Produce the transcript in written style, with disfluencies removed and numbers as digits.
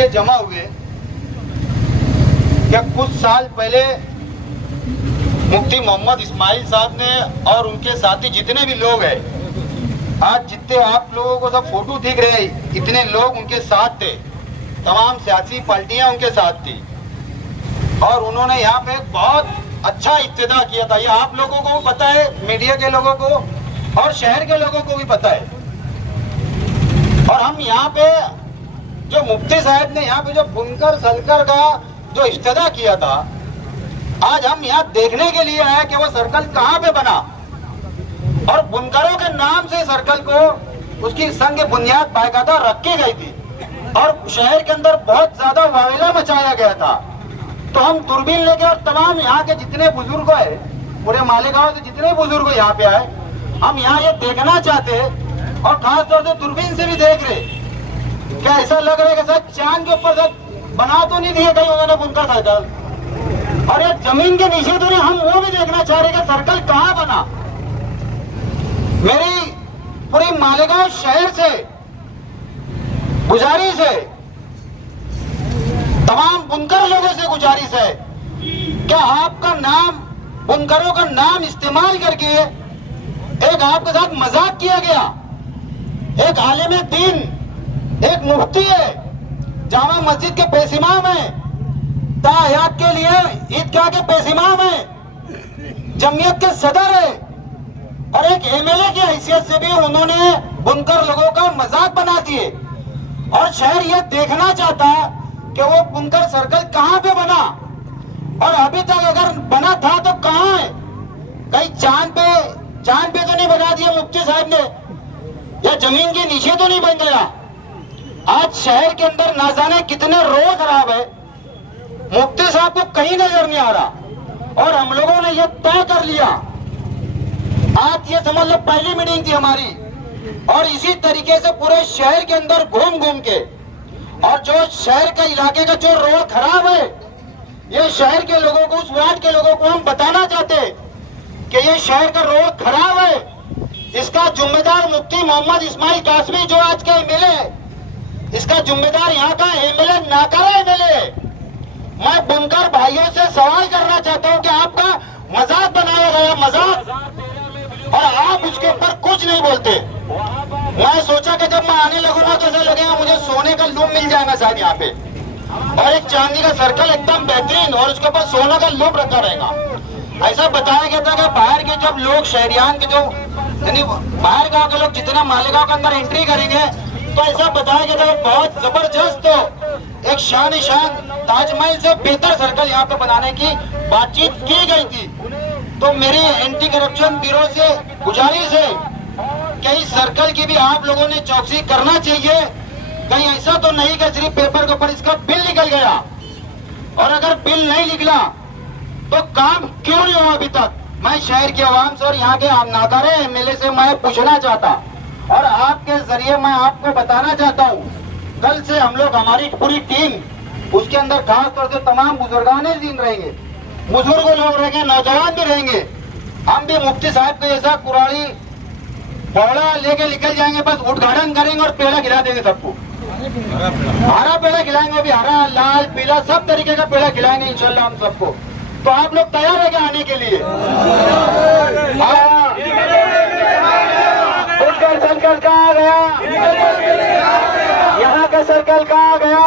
इसलिए जमा हुए कि कुछ साल पहले मुफ्ती मोहम्मद इस्माइल साहब ने और उनके साथी जितने भी लोग हैं, आज जितने आप लोगों को सब फोटो दिख रहे हैं, इतने लोग उनके साथ थे, तमाम सियासी पार्टियां उनके साथ थी और उन्होंने यहाँ पे बहुत अच्छा इब्तिदा किया था। ये आप लोगों को भी पता है, मीडिया के लोगों को और शहर के लोगों को भी पता है। और हम यहाँ पे जो मुफ्ती साहब ने यहाँ पे जो बुनकर सलकर का जो इब्तिदा किया था, आज हम यहाँ देखने के लिए आए कि वो सर्कल कहाँ पे बना और बुनकरों के नाम से सर्कल को उसकी संग बुनियाद बाकायदा रखी गई थी और शहर के अंदर बहुत ज्यादा वावेला मचाया गया था। तो हम दूरबीन लेके और तमाम यहाँ के जितने बुजुर्ग है, पूरे मालेगांव से जितने बुजुर्ग यहाँ पे आए, हम यहाँ ये देखना चाहते हैं और खास तौर से दूरबीन से भी देख रहे, क्या ऐसा लग रहा है कि सर चांद के ऊपर बना तो नहीं दिए कहीं उन्होंने बुनकर सर्कल, और ये जमीन के नीचे तो नहीं, हम वो भी देखना चाह रहे कि सर्कल कहाँ बना। मेरी पूरी मालेगांव शहर से गुजारिश है, तमाम बुनकर लोगों से गुजारिश है, क्या आपका नाम, बुनकरों का नाम इस्तेमाल करके एक आपके साथ मजाक किया गया। एक आलिम दीन, एक मुफ्ती है, जामा मस्जिद के पेशिमाम है, ताहयात के लिए ईदगाह के पेशिमाम है, जमीयत के सदर है और एक एमएलए की हैसियत से भी उन्होंने बुनकर लोगों का मजाक बना दिए। और शहर यह देखना चाहता कि वो बुनकर सर्कल कहां पे बना और अभी तक अगर बना था तो कहां है। कहीं चांद पे तो नहीं बना दिया मुफ्ती साहब ने, या जमीन के नीचे तो नहीं बन गया। आज शहर के अंदर ना जाने कितने रोड खराब है, मुफ्ती साहब को कहीं नजर नहीं आ रहा और हम लोगों ने यह तय कर लिया, आज ये समझ लो पहली मीटिंग थी हमारी, और इसी तरीके से पूरे शहर के अंदर घूम घूम के और जो शहर का इलाके का जो रोड खराब है, ये शहर के लोगों को, उस वार्ड के लोगों को हम बताना चाहते हैं कि ये शहर का रोड खराब है, इसका जिम्मेदार मुफ्ती मोहम्मद इस्माइल कासमी जो आज का एमएलए है, इसका जिम्मेदार यहाँ का एमएलए नाकारा एमएलए है। मैं बुनकर भाइयों से सवाल करना चाहता हूँ कि आपका मजाक बनाया गया, मजाक, और आप उसके ऊपर कुछ नहीं बोलते। मैं सोचा कि जब मैं आने लगूंगा तो ऐसा लगेगा मुझे सोने का लूम मिल जाएगा शायद यहाँ पे, और एक चांदी का सर्कल एकदम बेहतरीन और उसके ऊपर सोने का लूम रखा रहेगा। ऐसा बताया गया था कि बाहर के जब लोग, शहरियान के जो यानी बाहर गांव के लोग जितना मालेगांव के अंदर एंट्री करेंगे तो ऐसा बताया गया था बहुत जबरदस्त एक शान ताजमहल से बेहतर सर्कल यहाँ पे बनाने की बातचीत की गई थी। तो मेरी एंटी करप्शन ब्यूरो से गुजारिश है कि इस सर्कल की भी आप लोगों ने चौकसी करना चाहिए। कहीं ऐसा तो नहीं कि सिर्फ पेपर के ऊपर इसका बिल निकल गया, और अगर बिल नहीं निकला तो काम क्यों नहीं हुआ अभी तक। मैं शहर की आवाम से और यहाँ के नाकारे एमएलए से मैं पूछना चाहता, और आपके जरिए मैं आपको बताना चाहता हूँ, कल से हम लोग, हमारी पूरी टीम, उसके अंदर खास तौर से तमाम बुजुर्गाने दिन रहेंगे, बुजुर्ग लोग रहेंगे, नौजवान भी रहेंगे। हम भी मुफ्ती साहब के जैसा कुराड़ी पौड़ा लेके निकल जाएंगे, बस उद्घाटन करेंगे और पेड़ा खिला देंगे सबको। हरा पेड़ा खिलाएंगे, अभी हरा, लाल, पीला सब तरीके का पेड़ा खिलाएंगे इंशाल्लाह हम सबको। तो आप लोग तैयार है क्या आने के लिए? सर्कल कहाँ गया? यहाँ का सर्कल कहाँ गया?